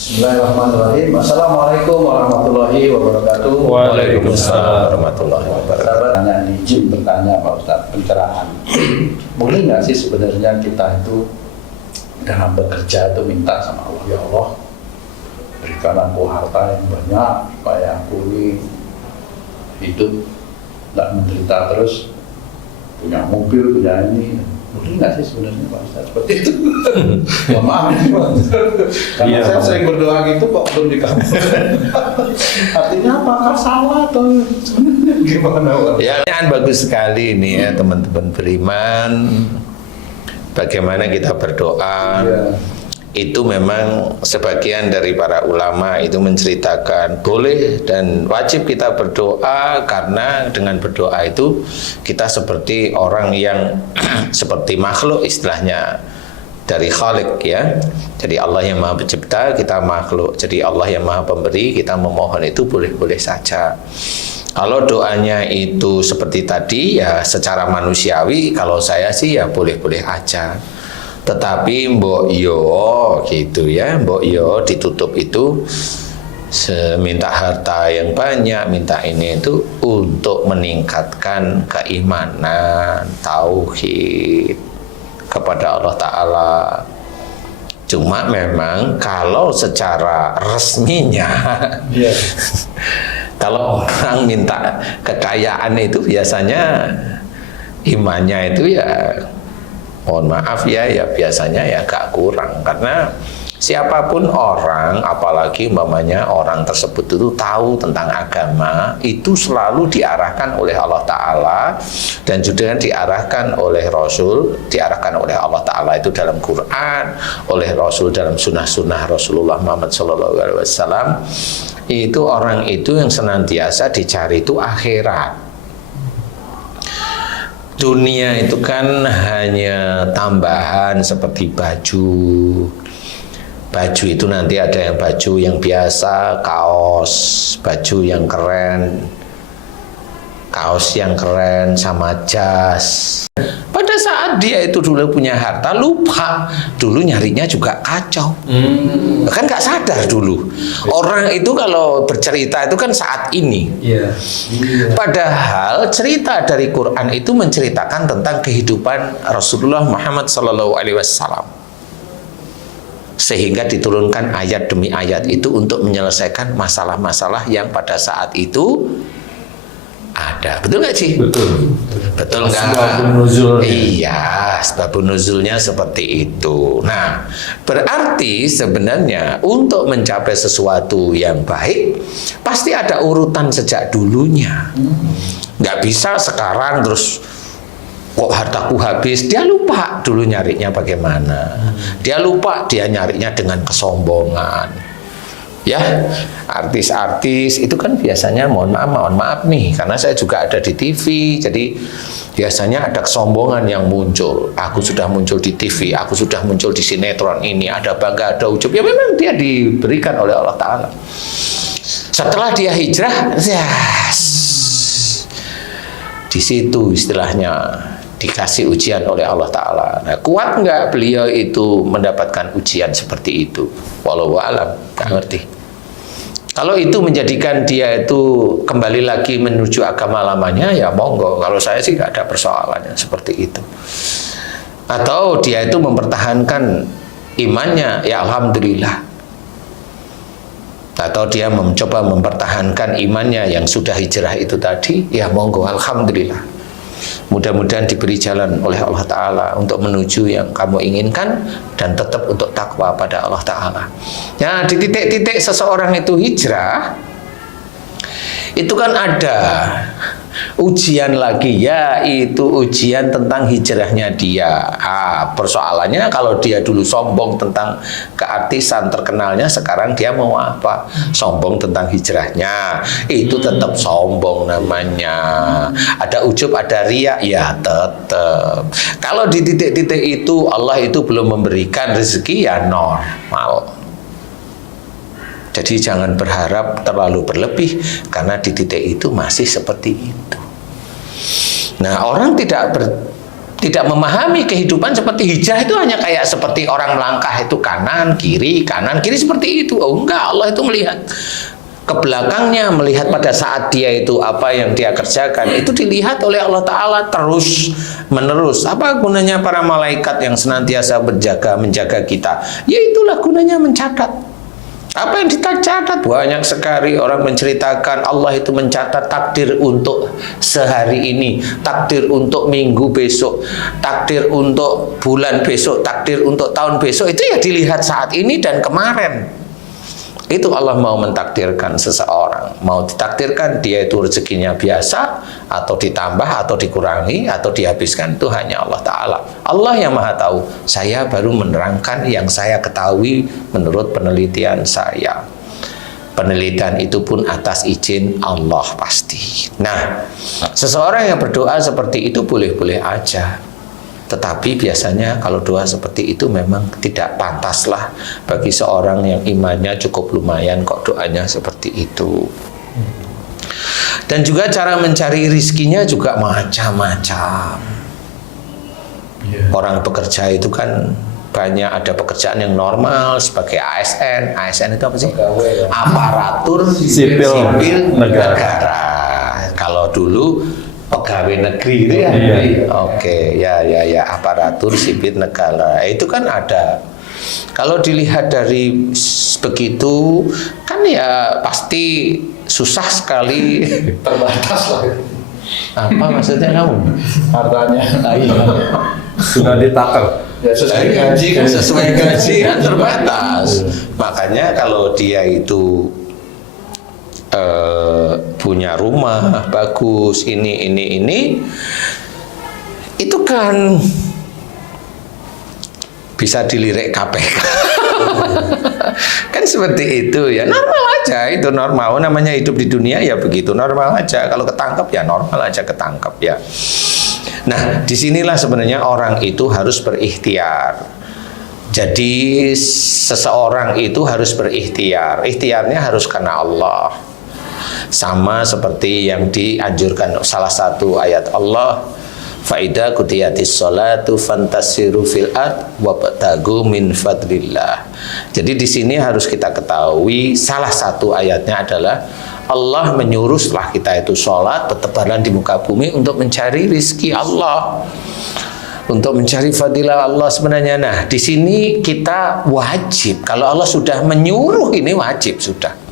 Bismillahirrahmanirrahim. Assalamualaikum warahmatullahi wabarakatuh. Waalaikumsalam warahmatullahi wabarakatuh. Tanya izin bertanya Pak Ustadz, pencerahan. Boleh nggak sih sebenarnya kita itu dalam bekerja itu minta sama Allah, ya Allah, berikan aku harta yang banyak supaya aku ini hidup tidak menderita terus, punya mobil, punya ini. Boleh nggak sih sebenarnya Pak Ustadz seperti itu? Mohon maaf karena saya sering berdoa gitu kok belum dikabulkan. Artinya apakah salah atau gimana Pak? Ya, bagus sekali ini ya teman-teman beriman. Bagaimana kita berdoa? Ya. Itu memang sebagian dari para ulama itu menceritakan boleh dan wajib kita berdoa, karena dengan berdoa itu kita seperti orang yang seperti makhluk istilahnya dari Khalik ya. Jadi Allah yang Maha Pencipta, kita makhluk. Jadi Allah yang Maha Pemberi, kita memohon itu boleh-boleh saja. Kalau doanya itu seperti tadi ya secara manusiawi, kalau saya sih ya boleh-boleh aja. Tetapi mbok yo gitu ya, mbok yo ditutup itu minta harta yang banyak, minta ini itu untuk meningkatkan keimanan, tauhid kepada Allah Ta'ala. Cuma memang kalau secara resminya kalau orang minta kekayaan itu biasanya imannya itu ya mohon maaf ya biasanya ya agak kurang, karena siapapun orang, apalagi umpamanya orang tersebut itu tahu tentang agama, itu selalu diarahkan oleh Allah Ta'ala dan juga diarahkan oleh Rasul, diarahkan oleh Allah Ta'ala itu dalam Quran, oleh Rasul dalam sunnah-sunnah Rasulullah Muhammad SAW. Itu orang itu yang senantiasa dicari itu akhirat. Dunia itu kan hanya tambahan seperti baju. Baju itu nanti ada yang baju yang biasa, kaos, baju yang keren, kaos yang keren sama jas. Pada saat dia itu dulu punya harta, lupa dulu nyarinya juga kacau. Kan nggak sadar dulu. Orang itu kalau bercerita itu kan saat ini. Padahal cerita dari Quran itu menceritakan tentang kehidupan Rasulullah Muhammad SAW. Sehingga diturunkan ayat demi ayat itu untuk menyelesaikan masalah-masalah yang pada saat itu ada. Betul nggak sih? Betul nggak? Sebabun nuzulnya. Iya, sebabun nuzulnya seperti itu. Nah, berarti sebenarnya untuk mencapai sesuatu yang baik pasti ada urutan sejak dulunya. Nggak bisa sekarang terus kok hartaku habis, dia lupa dulu nyarinya bagaimana. Dia lupa dia nyarinya dengan kesombongan. Ya, artis-artis itu kan biasanya mohon maaf nih, karena saya juga ada di TV, jadi biasanya ada kesombongan yang muncul. Aku sudah muncul di TV, aku sudah muncul di sinetron ini, ada bangga, ada ujub. Ya memang dia diberikan oleh Allah Ta'ala. Setelah dia hijrah, di situ istilahnya dikasih ujian oleh Allah Ta'ala. Nah, kuat nggak beliau itu mendapatkan ujian seperti itu? Wallahu a'lam, nggak ngerti. Kalau itu menjadikan dia itu kembali lagi menuju agama lamanya, ya monggo. Kalau saya sih nggak ada persoalannya seperti itu. Atau dia itu mempertahankan imannya, ya alhamdulillah. Atau dia mencoba mempertahankan imannya yang sudah hijrah itu tadi, ya monggo, alhamdulillah. Mudah-mudahan diberi jalan oleh Allah Ta'ala untuk menuju yang kamu inginkan dan tetap untuk takwa pada Allah Ta'ala. Nah, di titik-titik seseorang itu hijrah, itu kan ada ujian lagi, yaitu ujian tentang hijrahnya dia. Persoalannya kalau dia dulu sombong tentang keartisan terkenalnya, sekarang dia mau apa? Sombong tentang hijrahnya, itu tetap sombong namanya. Ada ujub, ada riya, ya tetap. Kalau di titik-titik itu Allah itu belum memberikan rezeki, ya normal. Jadi jangan berharap terlalu berlebih, karena di titik itu masih seperti itu. Nah, orang tidak tidak memahami kehidupan seperti hijrah itu hanya kayak seperti orang melangkah itu kanan kiri seperti itu. Oh enggak, Allah itu melihat ke belakangnya, melihat pada saat dia itu apa yang dia kerjakan itu dilihat oleh Allah Ta'ala terus menerus. Apa gunanya para malaikat yang senantiasa menjaga kita? Ya itulah gunanya mencatat. Apa yang dicatat? Banyak sekali orang menceritakan Allah itu mencatat takdir untuk sehari ini, takdir untuk minggu besok, takdir untuk bulan besok, takdir untuk tahun besok. Itu ya dilihat saat ini dan kemarin. Itu Allah mau mentakdirkan seseorang. Mau ditakdirkan dia itu rezekinya biasa, atau ditambah, atau dikurangi, atau dihabiskan, itu hanya Allah Ta'ala. Allah yang maha tahu. Saya baru menerangkan yang saya ketahui menurut penelitian saya. Penelitian itu pun atas izin Allah pasti. Nah, seseorang yang berdoa seperti itu boleh-boleh aja. Tetapi biasanya kalau doa seperti itu memang tidak pantas lah bagi seorang yang imannya cukup lumayan kok doanya seperti itu. Dan juga cara mencari rizkinya juga macam-macam. Orang bekerja itu kan banyak, ada pekerjaan yang normal sebagai ASN. ASN itu apa sih? Aparatur sipil negara. Kalau dulu pegawai negeri itu ya. Oke, ya aparatur sipil negara. Itu kan ada. Kalau dilihat dari begitu kan ya pasti susah sekali. Terbatas lah. Apa maksudnya kamu? Hartanya. Sudah ditakar. Ya sesuai gaji kan. Sesuai gaji kan terbatas. Makanya kalau dia itu punya rumah bagus, ini itu kan bisa dilirik KPK. Kan seperti itu ya, normal aja, itu normal. Namanya hidup di dunia ya begitu, normal aja. Kalau ketangkep ya normal aja ketangkep ya. Nah, disinilah sebenarnya orang itu harus berikhtiar. Jadi seseorang itu harus berikhtiar. Ikhtiarnya harus karena Allah. Sama seperti yang dianjurkan salah satu ayat Allah, faida kudiyatis sholatu fantasiru fil ard wabtagu min fadlillah. Jadi di sini harus kita ketahui salah satu ayatnya adalah Allah menyuruh setelah kita itu sholat bertebaran di muka bumi untuk mencari rizki Allah, untuk mencari fadilah Allah sebenarnya. Nah, di sini kita wajib. Kalau Allah sudah menyuruh ini wajib sudah.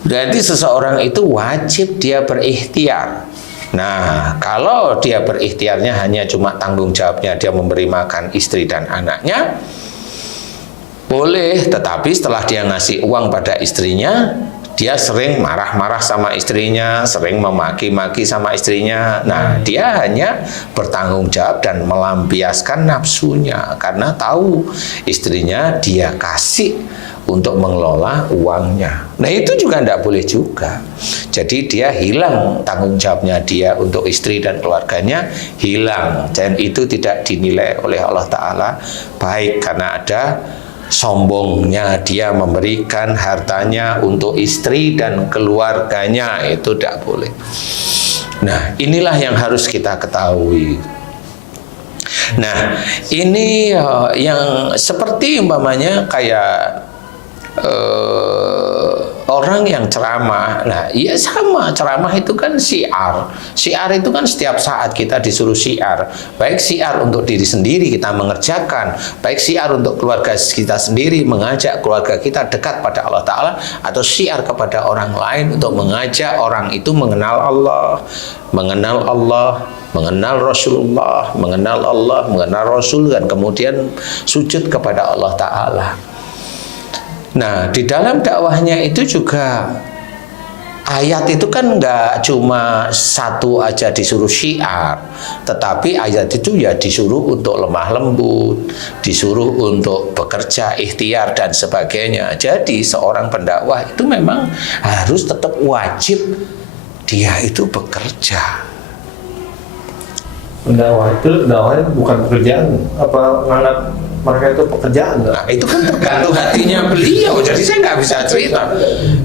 Berarti seseorang itu wajib dia berikhtiar. Nah, kalau dia berikhtiarnya hanya cuma tanggung jawabnya dia memberi makan istri dan anaknya, boleh. Tetapi setelah dia ngasih uang pada istrinya, dia sering marah-marah sama istrinya, sering memaki-maki sama istrinya. Nah, dia hanya bertanggung jawab dan melampiaskan nafsunya karena tahu istrinya dia kasih untuk mengelola uangnya. Nah, itu juga tidak boleh juga. Jadi dia hilang tanggung jawabnya dia untuk istri dan keluarganya, hilang. Dan itu tidak dinilai oleh Allah Ta'ala baik karena ada sombongnya dia memberikan hartanya untuk istri dan keluarganya, itu tidak boleh. Nah, inilah yang harus kita ketahui. Nah, ini yang seperti umpamanya kayak orang yang ceramah. Nah, ya sama, ceramah itu kan syiar. Syiar itu kan setiap saat kita disuruh syiar. Baik syiar untuk diri sendiri kita mengerjakan, baik syiar untuk keluarga kita sendiri, mengajak keluarga kita dekat pada Allah Ta'ala, atau syiar kepada orang lain untuk mengajak orang itu mengenal Allah, mengenal Rasulullah, mengenal Allah, mengenal Rasul, dan kemudian sujud kepada Allah Ta'ala. Nah, di dalam dakwahnya itu juga ayat itu kan nggak cuma satu aja disuruh syiar, tetapi ayat itu ya disuruh untuk lemah lembut, disuruh untuk bekerja, ikhtiar dan sebagainya. Jadi seorang pendakwah itu memang harus tetap wajib dia itu bekerja. Pendakwah itu dakwahnya bukan pekerjaan, apa nganggap mereka itu pekerjaan nggak? Nah, itu kan tergantung hatinya beliau. Jadi saya nggak bisa cerita.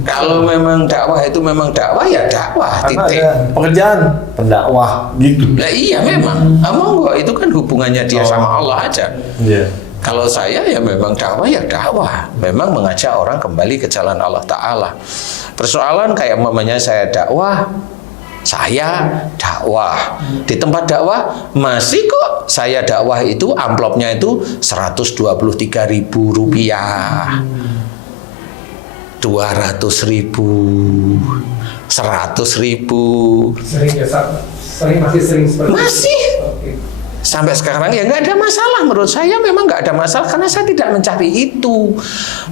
Kalau memang dakwah itu memang dakwah, ya dakwah. Karena Titik. ada pekerjaan pendakwah gitu. Nah, iya memang. Monggo, itu kan hubungannya dia sama Allah aja. Iya. Kalau saya ya memang dakwah ya dakwah. Memang mengajak orang kembali ke jalan Allah Ta'ala. Persoalan kayak mamanya saya dakwah di tempat dakwah masih kok saya dakwah itu amplopnya itu 123.000 rupiah, 200.000, 100.000. Sering ya, masih sering seperti Masih. itu. Oke. Sampai sekarang ya nggak ada masalah. Menurut saya memang nggak ada masalah karena saya tidak mencari itu.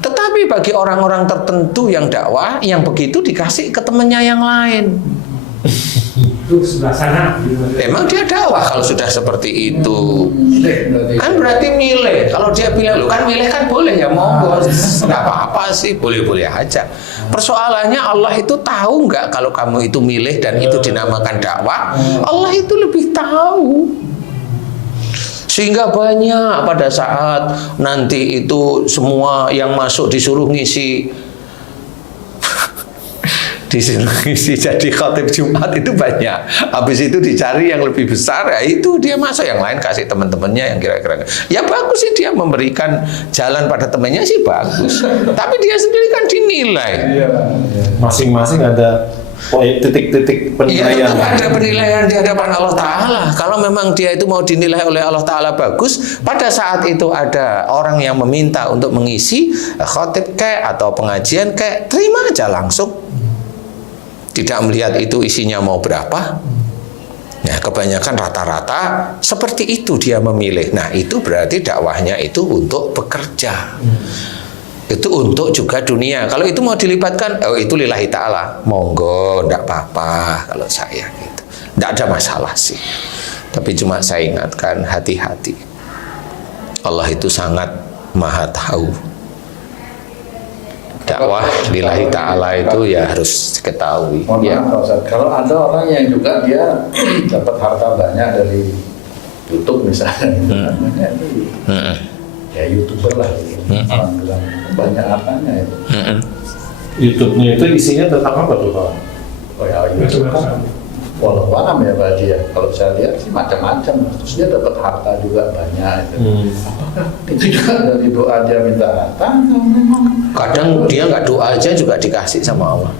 Tetapi bagi orang-orang tertentu yang dakwah, yang begitu dikasih ke temannya yang lain. Itu sebelah sana. Memang dia dakwah kalau sudah seperti itu. Kan berarti milih. Kalau dia bilang, lu kan milih kan boleh ya, monggo. Nggak apa-apa sih, boleh-boleh aja. Persoalannya Allah itu tahu nggak kalau kamu itu milih dan itu dinamakan dakwah? Allah itu lebih tahu. Sehingga banyak pada saat nanti itu semua yang masuk disuruh ngisi jadi khatib Jumat itu banyak. Habis itu dicari yang lebih besar, ya itu dia masuk, yang lain kasih teman-temannya yang kira-kira. Ya bagus sih dia memberikan jalan pada temannya sih bagus. Tapi dia sendiri kan dinilai. Masing-masing ada titik-titik Iya, penilaian. ada penilaian di hadapan Allah Ta'ala. Kalau memang dia itu mau dinilai oleh Allah Ta'ala bagus, pada saat itu ada orang yang meminta untuk mengisi khotib kayak atau pengajian kayak, terima aja langsung. Tidak melihat itu isinya mau berapa. Nah, kebanyakan rata-rata seperti itu dia memilih. Nah, itu berarti dakwahnya itu untuk bekerja. Itu untuk juga dunia. Kalau itu mau dilibatkan, oh itu lillahi ta'ala, monggo, enggak apa-apa kalau saya gitu. Enggak ada masalah sih. Tapi cuma saya ingatkan, hati-hati. Allah itu sangat maha tahu. Dakwah lillahi ta'ala itu ya harus diketahui. Mohon Ya. maaf Pak Ustadz, kalau ada orang yang juga dia dapat harta banyak dari YouTube misalnya, namanya itu ya YouTuber lah, gitu. Orang bilang banyak hartanya itu. YouTube-nya itu isinya tentang apa tuh Pak? Oh ya YouTube kan walau alam ya Pak Haji ya. Kalau saya lihat sih macam-macam. Terus dia dapat harta juga banyak. Itu. Apakah itu juga dari doa dia minta harta? Atau memang Kadang dia nggak doa aja juga dikasih sama Allah.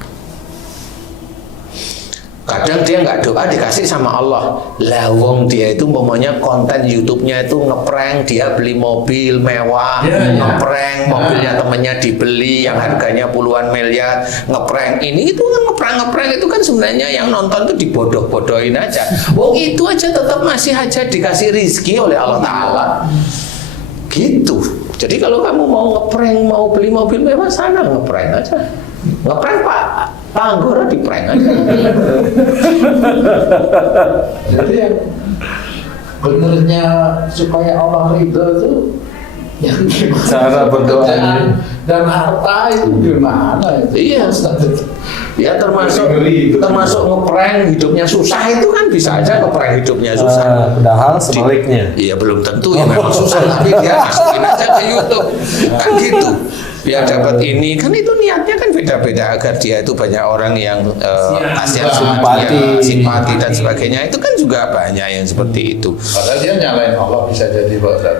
Kadang dia nggak doa dikasih sama Allah. Lah wong dia itu umpamanya konten YouTube-nya itu ngeprank, dia beli mobil mewah, ngeprank mobilnya temennya dibeli yang harganya puluhan miliar, ngeprank ini itu ngeprank itu kan sebenarnya yang nonton tuh dibodoh-bodohin aja. Wong itu aja tetap masih aja dikasih rizki oleh Allah Ta'ala. Gitu. Jadi kalau kamu mau ngeprank, mau beli mobil mewah, sana ngeprank aja. Ngeprank Pak Anggora di prank aja. jadi yang benernya supaya Allah ridho itu yang gimana? Cara berdoanya. Dan harta itu gimana itu? Iya. Ya termasuk ngeprank hidupnya susah itu kan bisa aja ngeprank hidupnya susah. Padahal sebaliknya. Iya belum tentu ya memang susah tapi dia masukin aja ke YouTube kan gitu. Biar dapat ini kan itu niatnya kan beda-beda agar dia itu banyak orang yang kasihan simpati dan sebagainya itu kan juga banyak yang seperti itu. Padahal dia nyalain Allah bisa jadi Pak Ustaz.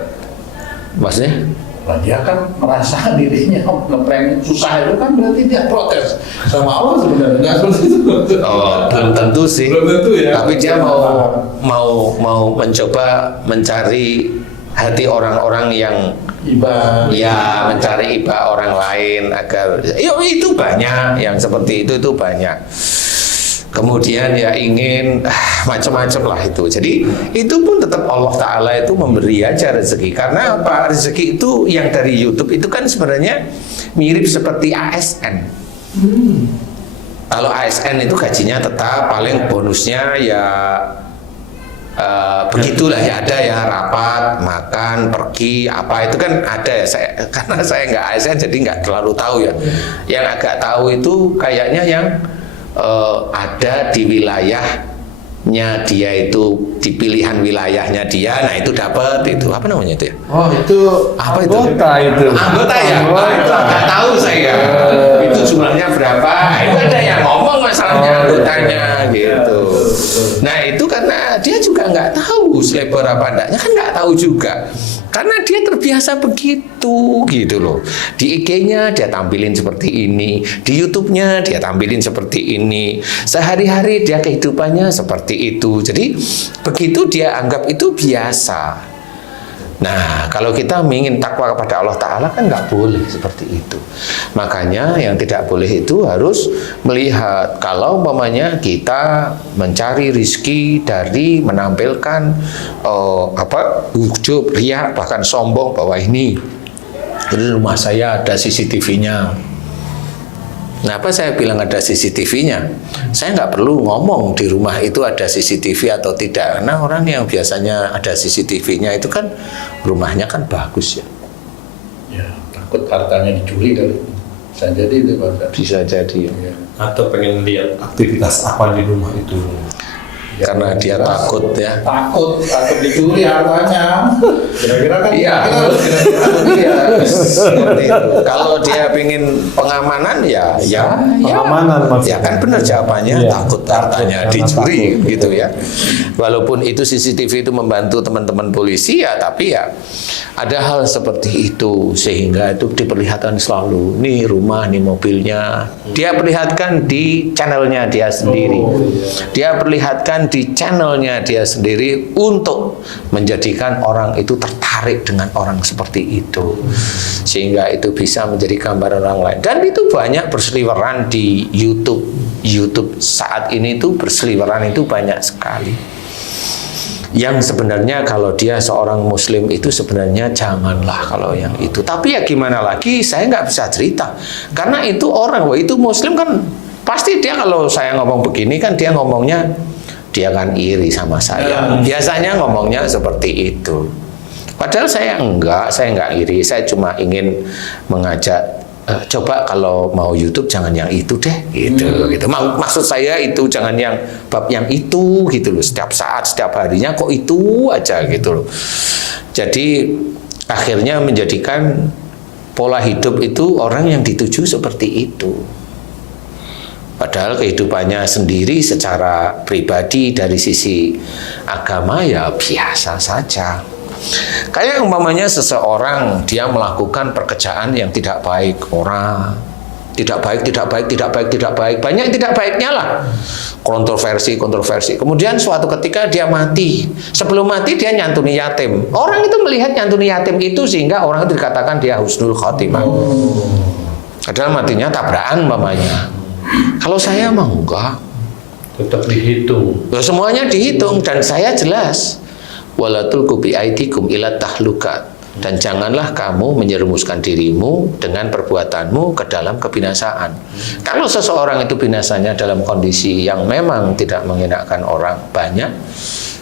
Maksudnya? Nah, dia kan merasa dirinya ngeprank susah itu kan berarti dia protes sama Allah sebenarnya nggak seperti itu. Oh, belum tentu sih. Belum tentu ya. Tapi dia mau mencoba mencari hati orang-orang yang Iba. ya mencari iba orang lain agar ya itu banyak yang seperti itu banyak. Kemudian ya ingin macam-macam lah itu. Jadi itu pun tetap Allah Ta'ala itu memberi aja rezeki. Karena apa? Rezeki itu yang dari YouTube itu kan sebenarnya mirip seperti ASN. Kalau ASN itu gajinya tetap, paling bonusnya ya begitulah ya, ada ya rapat, makan, pergi, apa itu kan ada ya. Karena saya nggak ASN jadi nggak terlalu tahu ya. Yang agak tahu itu kayaknya yang ada di wilayah dia itu di pilihan wilayahnya dia, nah itu dapat itu apa namanya itu ya? Oh itu Apa itu? anggota itu. Anggota ya? Nggak tahu saya. Itu jumlahnya berapa? Itu ada yang ngomong masalahnya anggotanya gitu. Nah itu karena dia juga nggak tahu selebar apa enggaknya, kan nggak tahu juga. Karena dia terbiasa begitu gitu loh. Di IG-nya dia tampilin seperti ini, di YouTube-nya dia tampilin seperti ini. Sehari-hari dia kehidupannya seperti itu. Jadi begitu dia anggap itu biasa. Nah, kalau kita ingin takwa kepada Allah Ta'ala kan nggak boleh seperti itu. Makanya yang tidak boleh itu harus melihat kalau umpamanya kita mencari rizki dari menampilkan ujub, riya, bahkan sombong bahwa ini di rumah saya ada CCTV-nya. Kenapa saya bilang ada CCTV-nya? Saya nggak perlu ngomong di rumah itu ada CCTV atau tidak. Karena orang yang biasanya ada CCTV-nya itu kan rumahnya kan bagus ya. Ya, takut hartanya dicuri kali. Bisa jadi itu Pak Ustaz. Bisa jadi ya. Ya. Atau pengen lihat aktivitas apa di rumah itu. Karena dia takut ya. Takut dicuri hartanya. Kira-kira kan? Iya. Iya. Seperti itu. Kalau dia ingin pengamanan ya Pengamanan maksudnya. ya kan benar jawabannya Iya. takut hartanya Karena dicuri takut. gitu ya. Walaupun itu CCTV itu membantu teman-teman polisi ya, tapi ya ada hal seperti itu sehingga itu diperlihatkan selalu. Nih rumah, nih mobilnya. Dia perlihatkan di channelnya dia sendiri. Dia perlihatkan di channelnya dia sendiri untuk menjadikan orang itu tertarik dengan orang seperti itu. Sehingga itu bisa menjadi gambaran orang lain. Dan itu banyak berseliweran di YouTube. YouTube saat ini itu berseliweran itu banyak sekali. Yang sebenarnya kalau dia seorang muslim itu sebenarnya janganlah kalau yang itu. Tapi ya gimana lagi, saya nggak bisa cerita. Karena itu orang, wah itu muslim kan pasti dia kalau saya ngomong begini kan dia ngomongnya dia kan iri sama saya. Biasanya ngomongnya seperti itu. Padahal saya nggak iri. Saya cuma ingin mengajak coba kalau mau YouTube jangan yang itu deh gitu. Maksud saya itu jangan yang bab yang itu gitu loh. Setiap saat, setiap harinya kok itu aja gitu loh. Jadi akhirnya menjadikan pola hidup itu orang yang dituju seperti itu. Padahal kehidupannya sendiri secara pribadi dari sisi agama ya biasa saja. Kayak umpamanya seseorang dia melakukan pekerjaan yang tidak baik, orang tidak baik, banyak tidak baiknya lah, kontroversi. Kemudian suatu ketika dia mati, sebelum mati dia nyantuni yatim. Orang itu melihat nyantuni yatim itu sehingga orang itu dikatakan dia husnul khotimah. Padahal matinya tabrakan umpamanya. Kalau saya mah enggak, Tetap dihitung. semuanya dihitung dan saya jelas. Wala tulqu biaidikum ila tahlukat, dan janganlah kamu menyerumuskan dirimu dengan perbuatanmu ke dalam kebinasaan. Kalau seseorang itu binasanya dalam kondisi yang memang tidak mengenakan orang banyak,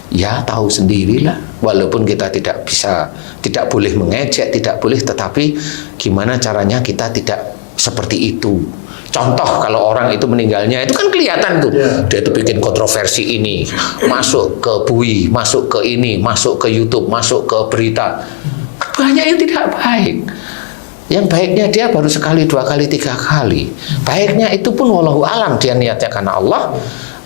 ya tahu sendirilah. Walaupun kita tidak boleh mengejek, tidak boleh, tetapi gimana caranya kita tidak seperti itu. Contoh kalau orang itu meninggalnya itu kan kelihatan tuh, dia itu bikin kontroversi ini, masuk ke bui, masuk ke ini, masuk ke YouTube, masuk ke berita. Banyak yang tidak baik. Yang baiknya dia baru sekali, 2 kali, 3 kali. Baiknya itu pun wallahu alam dia niatnya karena Allah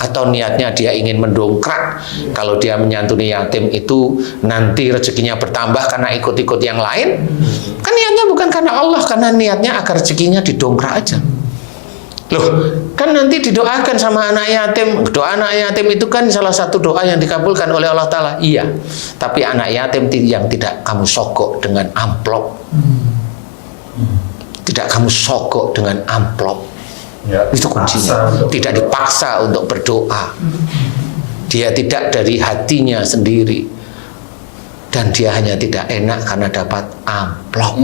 atau niatnya dia ingin mendongkrak. Kalau dia menyantuni yatim itu nanti rezekinya bertambah karena ikut-ikut yang lain. Kan niatnya bukan karena Allah, karena niatnya agar rezekinya didongkrak aja. Loh, kan nanti didoakan sama anak yatim. Doa anak yatim itu kan salah satu doa yang dikabulkan oleh Allah Ta'ala. Iya, tapi anak yatim yang tidak kamu sogok dengan amplop, tidak kamu sogok dengan amplop, Ya, itu kuncinya. Tidak dipaksa untuk berdoa. Dia tidak dari hatinya sendiri. Dan dia hanya tidak enak karena dapat amplop.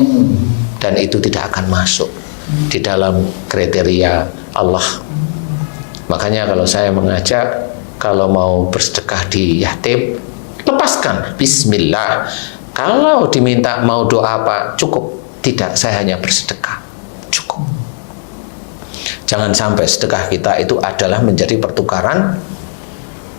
Dan itu tidak akan masuk di dalam kriteria Allah. Makanya kalau saya mengajak, kalau mau bersedekah di yatim, lepaskan bismillah. Kalau diminta mau doa apa, cukup. Tidak, saya hanya bersedekah, cukup. Jangan sampai sedekah kita itu adalah menjadi pertukaran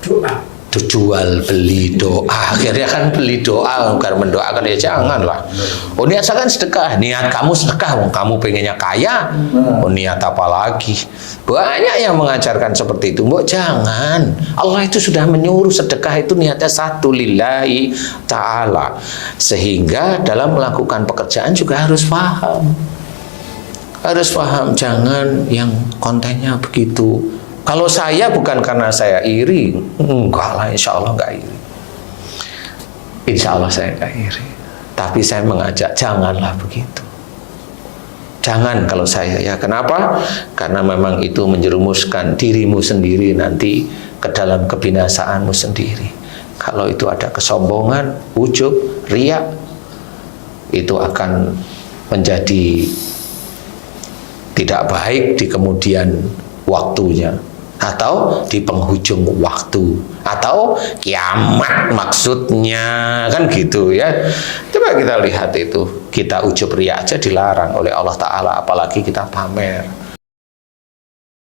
doa. Itu jual beli doa, akhirnya kan beli doa, bukan mendoakan ya janganlah. Oh niat saya kan sedekah, niat kamu sedekah, kamu pengennya kaya, oh niat apa lagi? Banyak yang mengajarkan seperti itu, mbok jangan. Allah itu sudah menyuruh sedekah itu niatnya satu lillahi ta'ala. Sehingga dalam melakukan pekerjaan juga harus paham. Harus paham, jangan yang kontennya begitu. Kalau saya bukan karena saya iri, enggak lah, insya Allah enggak iri. Insya Allah saya enggak iri. Tapi saya mengajak, janganlah begitu. Jangan kalau saya ya. Kenapa? Karena memang itu menjerumuskan dirimu sendiri nanti ke dalam kebinasaanmu sendiri. Kalau itu ada kesombongan, ujub, riak, itu akan menjadi tidak baik di kemudian waktunya, atau di penghujung waktu, atau kiamat maksudnya, kan gitu ya. Coba kita lihat itu, kita ujub riya aja dilarang oleh Allah Ta'ala, apalagi kita pamer.